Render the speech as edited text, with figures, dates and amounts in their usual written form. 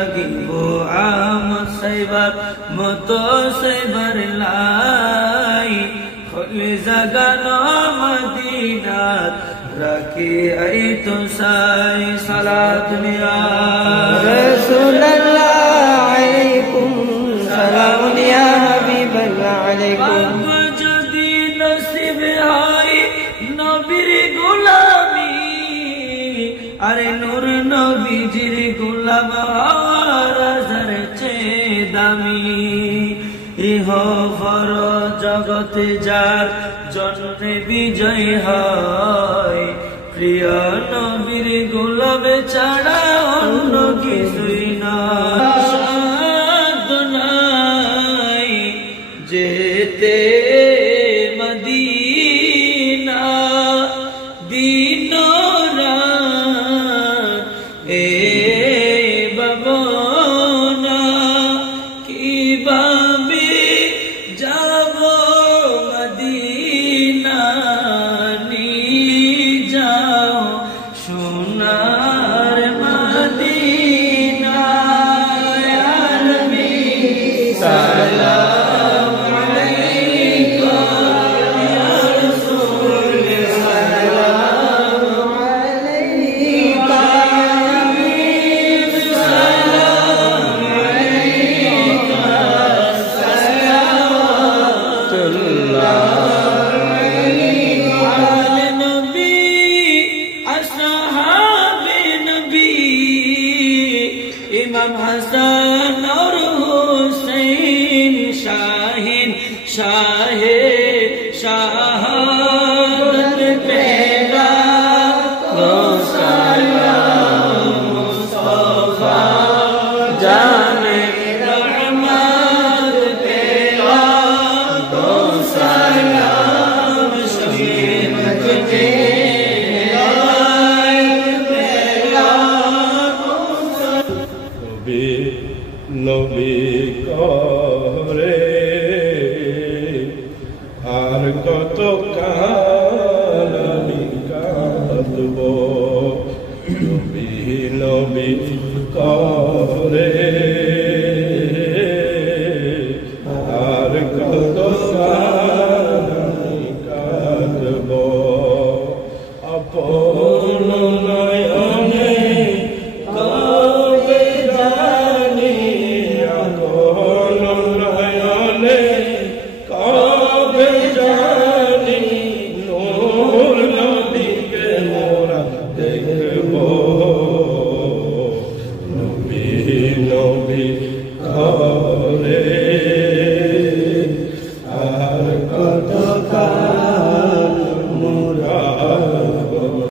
লাগিব আম সাইবার মতো সাইবার লাই খলি জাগানো মদিনাত রাখি আই তো সাই সালাত নিয়া রাসূলুল্লাহ আলাইকুম সালাম ইয়া হাবিবাল্লাহ আলাইকুম যদি নসিবে হয় নবীর গোলামি আরে নূর নবীজির গোলাম হাজার চেয়ে দামি ইহ ফর জগতে যার জন্মে বিজয় হয় প্রিয় নবীর গোলাম ছাড়া অন্য কিছুই না সাধনাই যেতে মদিনা দিন রাত এ বাবনা কিভাবে যাব মদিনা নিয়ে যাও সোনার মদিনা ইয়া নবী সালাম আলাইকা ইয়া রাসূল সালাম আলাইকা সালাম আলাইকা সালাওয়াতুল্লাহ আলে নবী আসহাবে নবী ইমাম হাসান और हुसैन शाहीन शाहे शहादत पेरा सलाम मुस्तफा जाने रहमत पेरा सलाम शहीद के নবী করে আর কত কাল আমি কাঁদব নবী নবী করে